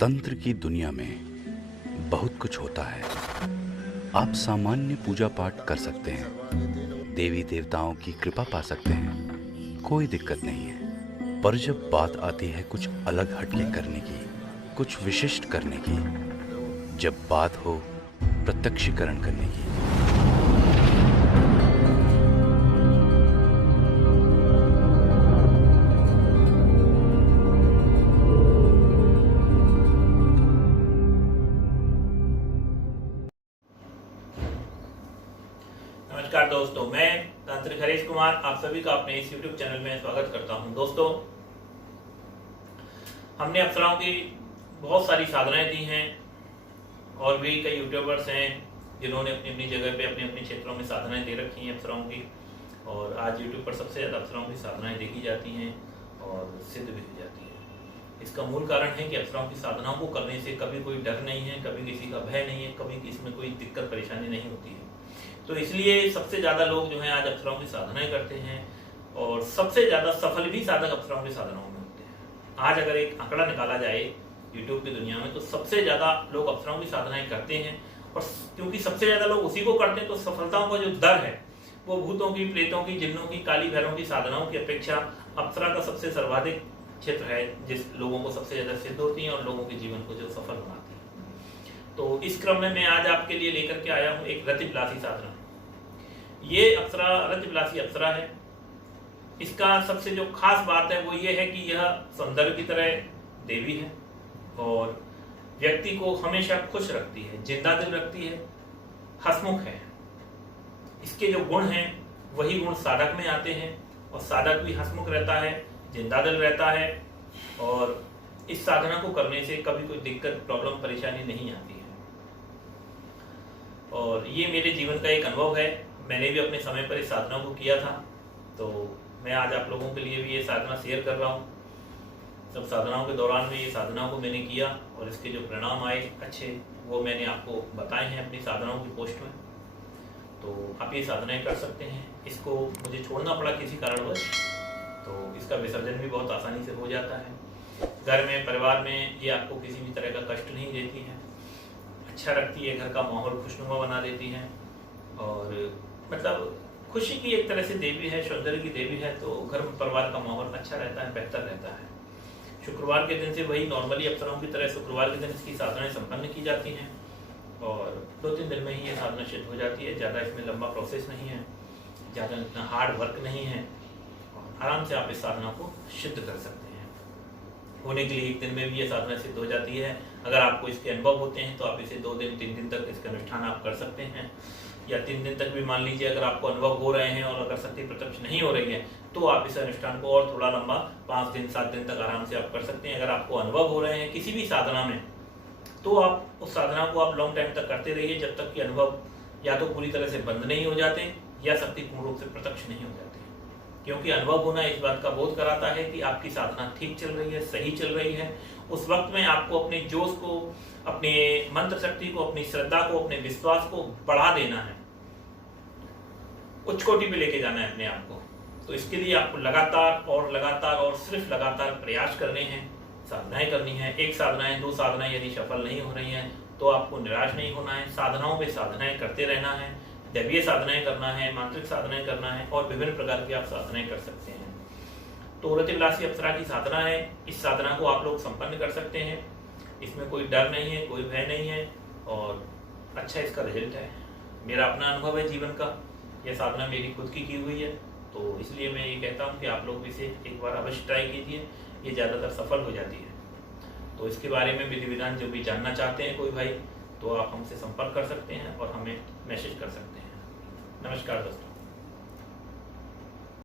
तंत्र की दुनिया में बहुत कुछ होता है। आप सामान्य पूजा पाठ कर सकते हैं, देवी देवताओं की कृपा पा सकते हैं, कोई दिक्कत नहीं है। पर जब बात आती है कुछ अलग हटके करने की, कुछ विशिष्ट करने की, जब बात हो प्रत्यक्षीकरण करने की, नमस्कार दोस्तों, मैं तांत्रिक हरीश कुमार आप सभी का अपने इस YouTube चैनल में स्वागत करता हूं। दोस्तों, हमने अप्सराओं की बहुत सारी साधनाएं दी हैं और भी कई यूट्यूबर्स हैं जिन्होंने अपनी अपनी जगह पे अपने अपने क्षेत्रों में साधनाएं दे रखी हैं अप्सराओं की। और आज यूट्यूब पर सबसे ज़्यादा अप्सराओं की साधनाएं देखी जाती हैं और सिद्ध भी हो जाती है। इसका मूल कारण है कि अप्सराओं की साधनाओं को करने से कभी कोई डर नहीं है, कभी किसी का भय नहीं है, कभी किसी में कोई दिक्कत परेशानी नहीं होती है। तो इसलिए सबसे ज़्यादा लोग जो हैं आज अप्सराओं की साधनाएं करते हैं और सबसे ज़्यादा सफल भी साधक अप्सराओं की साधनाओं में होते हैं। आज अगर एक आंकड़ा निकाला जाए यूट्यूब की दुनिया में तो सबसे ज़्यादा लोग अप्सराओं की साधनाएं करते हैं। और क्योंकि सबसे ज़्यादा लोग उसी को करते हैं तो सफलताओं का जो दर है वो भूतों की, प्रेतों की, जिन्नों की, काली भैरवों की साधनाओं की अपेक्षा अप्सरा का सबसे सर्वाधिक क्षेत्र है, जिस लोगों को सबसे ज़्यादा सिद्ध होती हैं और लोगों के जीवन को जो सफल बनाती है। तो इस क्रम में मैं आज आपके लिए लेकर के आया हूँ एक रतिविलासी साधना। ये अप्सरा रतिविलासी अप्सरा है। इसका सबसे जो खास बात है वो ये है कि यह सौंदर्य की तरह देवी है और व्यक्ति को हमेशा खुश रखती है, जिंदा दिल रखती है, हंसमुख है। इसके जो गुण हैं वही गुण साधक में आते हैं और साधक भी हंसमुख रहता है, जिंदा दिल रहता है और इस साधना को करने से कभी कोई दिक्कत, प्रॉब्लम, परेशानी नहीं आती है। और ये मेरे जीवन का एक अनुभव है। मैंने भी अपने समय पर इस साधना को किया था, तो मैं आज आप लोगों के लिए भी ये साधना शेयर कर रहा हूँ। सब साधनाओं के दौरान में ये साधनाओं को मैंने किया और इसके जो परिणाम आए अच्छे वो मैंने आपको बताए हैं अपनी साधनाओं की पोस्ट में। तो आप ये साधनाएं कर सकते हैं। इसको मुझे छोड़ना पड़ा किसी कारणवश, तो इसका विसर्जन भी बहुत आसानी से हो जाता है। घर में, परिवार में ये आपको किसी भी तरह का कष्ट नहीं देती है, अच्छा रखती है, घर का माहौल खुशनुमा बना देती है और मतलब खुशी की एक तरह से देवी है, सौंदर्य की देवी है। तो घर में परिवार का माहौल अच्छा रहता है, बेहतर रहता है। शुक्रवार के दिन से वही नॉर्मली अप्सराओं की तरह शुक्रवार के दिन इसकी साधनाएं संपन्न की जाती हैं और 2-3 दिन में ही ये साधना सिद्ध हो जाती है। ज़्यादा इसमें लंबा प्रोसेस नहीं है, ज़्यादा इतना हार्ड वर्क नहीं है और आराम से आप इस साधना को सिद्ध कर सकते हैं। होने के लिए 1 दिन में भी ये साधना सिद्ध हो जाती है। अगर आपको इसके अनुभव होते हैं तो आप इसे 2 दिन, 3 दिन तक इसका अनुष्ठान आप कर सकते हैं, या 3 दिन तक भी मान लीजिए। अगर आपको अनुभव हो रहे हैं और अगर शक्ति प्रत्यक्ष नहीं हो रही है तो आप इस अनुष्ठान को और थोड़ा लंबा 5 दिन, 7 दिन तक आराम से आप कर सकते हैं। अगर आपको अनुभव हो रहे हैं किसी भी साधना में तो आप उस साधना को आप लॉन्ग टाइम तक करते रहिए, जब तक कि अनुभव या तो पूरी तरह से बंद नहीं हो जाते या शक्ति पूर्ण रूप से प्रत्यक्ष नहीं हो जाती। क्योंकि अनुभव होना इस बात का बोध कराता है कि आपकी साधना ठीक चल रही है, सही चल रही है। उस वक्त में आपको अपने जोश को, अपने मंत्र शक्ति को, अपनी श्रद्धा को, अपने विश्वास को बढ़ा देना है, उच्च कोटि पे लेके जाना है अपने आप को। तो इसके लिए आपको लगातार और सिर्फ लगातार प्रयास करने हैं, साधनाएं करनी है। 1 साधनाएं, 2 साधनाएं यदि सफल नहीं हो रही हैं तो आपको निराश नहीं होना है। साधनाओं पे साधनाएं करते रहना है, दैवीय साधनाएं करना है, मांत्रिक साधनाएं करना है और विभिन्न प्रकार की आप साधनाएं कर सकते हैं। तो रतिविलासी अप्सरा की साधना है। इस साधना को आप लोग संपन्न कर सकते हैं। इसमें कोई डर नहीं है, कोई भय नहीं है और अच्छा इसका रिजल्ट है। मेरा अपना अनुभव है जीवन का, यह साधना मेरी खुद की हुई है, तो इसलिए मैं ये कहता हूँ कि आप लोग इसे एक बार अवश्य ट्राई कीजिए। ये ज़्यादातर सफल हो जाती है। तो इसके बारे में विधि विधान जो भी जानना चाहते हैं कोई भाई, तो आप हमसे संपर्क कर सकते हैं और हमें मैसेज कर सकते हैं। नमस्कार दोस्तों।